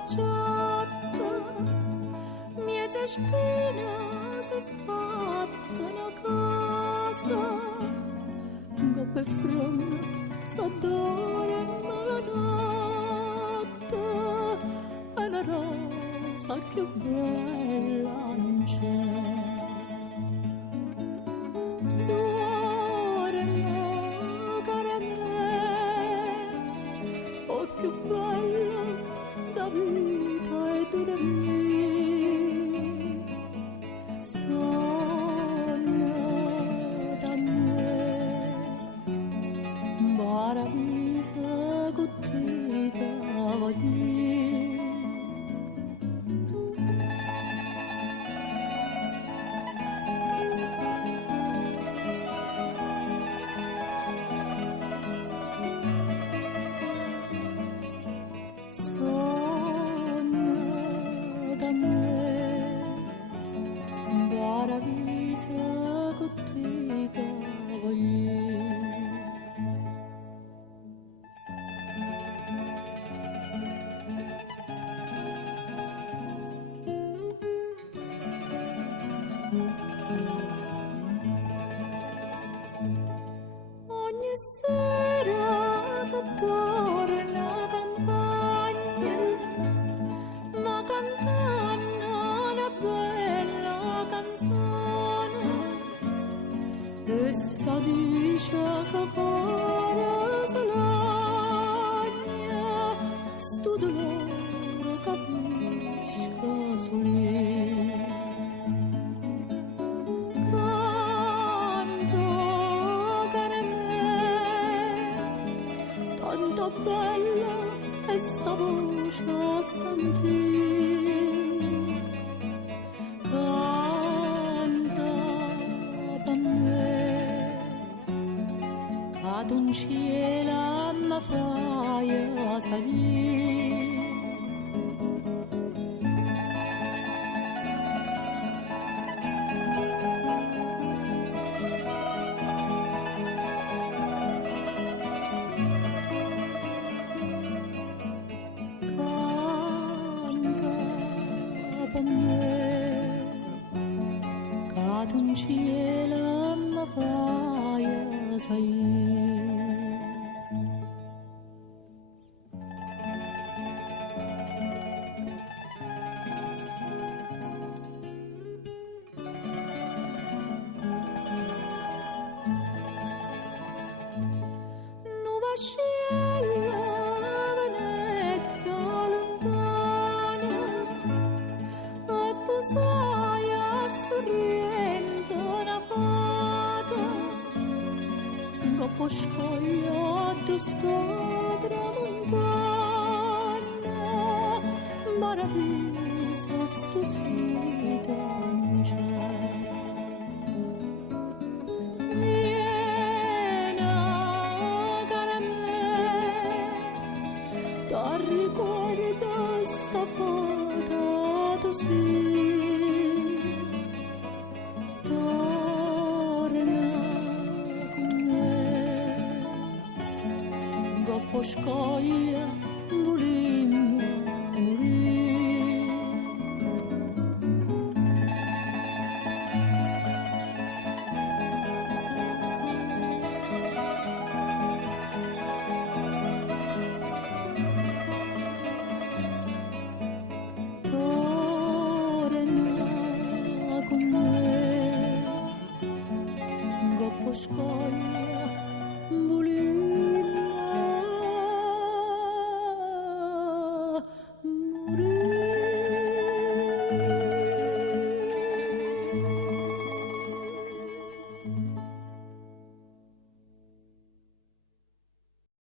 appoggiata, miezza spina si è fatta una casa, goppe fronte s'adora malanotte, e la rosa più bella non c'è. Più bella da vita e dormire, sono da me, maravisa gottita voglio. Maravisa gottita voglio. Ogni sera che torna a campagna, ma cantando una bella canzone, essa dice che cuore si lagna, sto dolore capisco su lì. Tanto bella è sta voce a sentire, canta per me, ad un cielo mi fai salire. Per me, cade un cielo mi fai salire. Nu vasciella venetta lontana, posaia sorriente una fata, dopo scogliato sto tramontana, maravisa sto sito non c'è. Viena, cara me, t'ha ricorda sta fata tu sì. Dopo scoglia volimmo morire. Torna con me, dopo scoglia